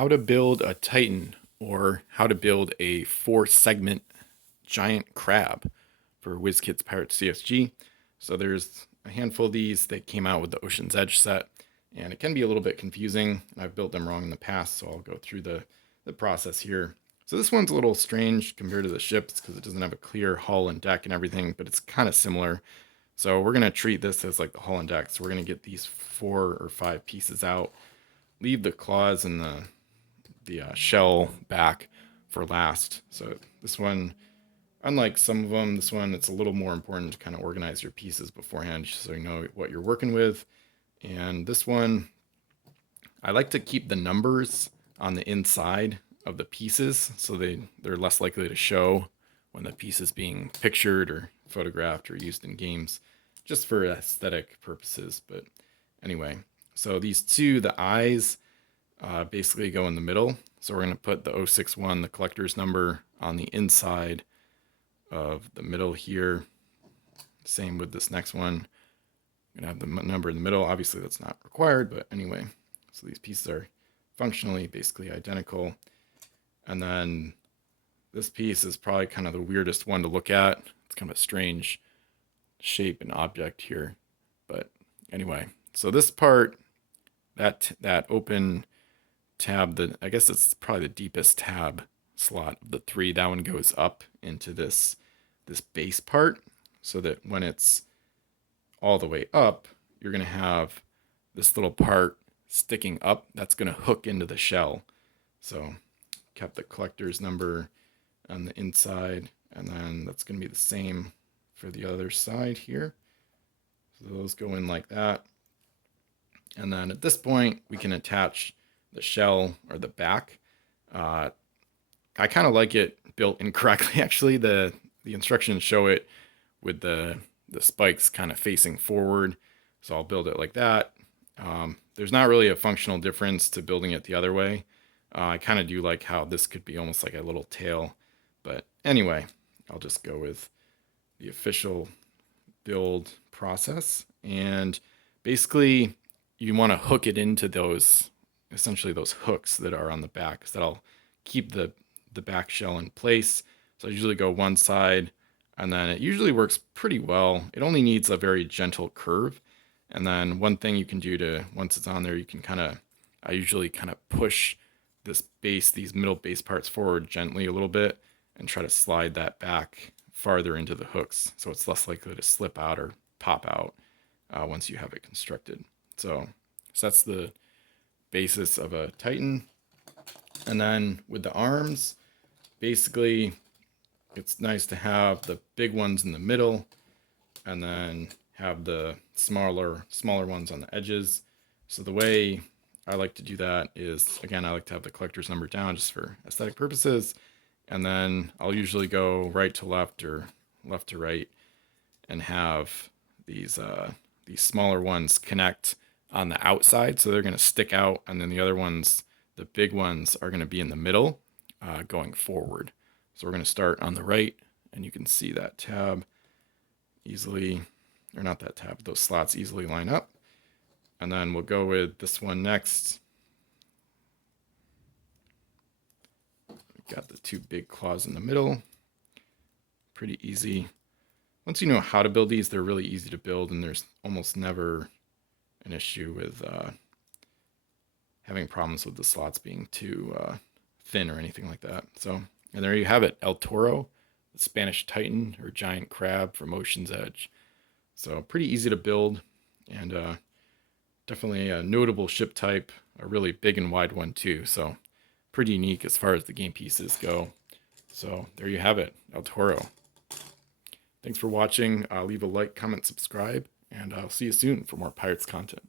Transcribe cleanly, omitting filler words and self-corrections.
how to build a Titan, or how to build a 4-segment giant crab for Wizkids Pirates CSG. So there's a handful of these that came out with the Ocean's Edge set, and it can be a little bit confusing. I've built them wrong in the past, so I'll go through the process here. So this one's a little strange compared to the ships because it doesn't have a clear hull and deck and everything, but it's kind of similar. So we're going to treat this as like the hull and deck. So we're going to get these 4 or 5 pieces out, leave the claws and the shell back for last. So this one, unlike some of them, this one, it's a little more important to kind of organize your pieces beforehand so you know what you're working with. And this one, I like to keep the numbers on the inside of the pieces so they're less likely to show when the piece is being pictured or photographed or used in games, just for aesthetic purposes. But anyway, so these two, the eyes, basically go in the middle. So we're going to put the 061, the collector's number, on the inside of the middle here. Same with this next one. I'm going to have the number in the middle. Obviously that's not required, but anyway. So these pieces are functionally basically identical. And then this piece is probably kind of the weirdest one to look at. It's kind of a strange shape and object here. But anyway, so this part, that open tab, I guess it's probably the deepest tab slot of the 3. That one goes up into this base part, so that when it's all the way up, you're going to have this little part sticking up that's going to hook into the shell. So kept the collector's number on the inside, and then that's going to be the same for the other side here. So those go in like that. And then at this point, we can attach the shell or the back. I kind of like it built incorrectly, actually. The instructions show it with the spikes kind of facing forward. So I'll build it like that. There's not really a functional difference to building it the other way. I kind of do like how this could be almost like a little tail. But anyway, I'll just go with the official build process. And basically, you want to hook it into those, essentially those hooks that are on the back, because that'll keep the back shell in place. So I usually go one side, and then it usually works pretty well. It only needs a very gentle curve. And then one thing you can do to, once it's on there, you can I usually kind of push this base, these middle base parts forward gently a little bit and try to slide that back farther into the hooks so it's less likely to slip out or pop out once you have it constructed. So that's the basis of a Titan. And then with the arms, basically it's nice to have the big ones in the middle and then have the smaller ones on the edges. So the way I like to do that is, again, I like to have the collector's number down just for aesthetic purposes. And then I'll usually go right to left or left to right and have these smaller ones connect on the outside. So they're going to stick out. And then the other ones, the big ones, are going to be in the middle going forward. So we're going to start on the right, and you can see that tab easily, or not that tab, those slots easily line up. And then we'll go with this one next. We've got the 2 big claws in the middle. Pretty easy. Once you know how to build these, they're really easy to build, and there's almost never an issue with having problems with the slots being too thin or anything like that. So, and there you have it, El Toro, the Spanish Titan or giant crab from Ocean's Edge. So pretty easy to build, and definitely a notable ship type, a really big and wide one too. So pretty unique as far as the game pieces go. So there you have it, El Toro. Thanks for watching. Leave a like, comment, subscribe, and I'll see you soon for more Pirates content.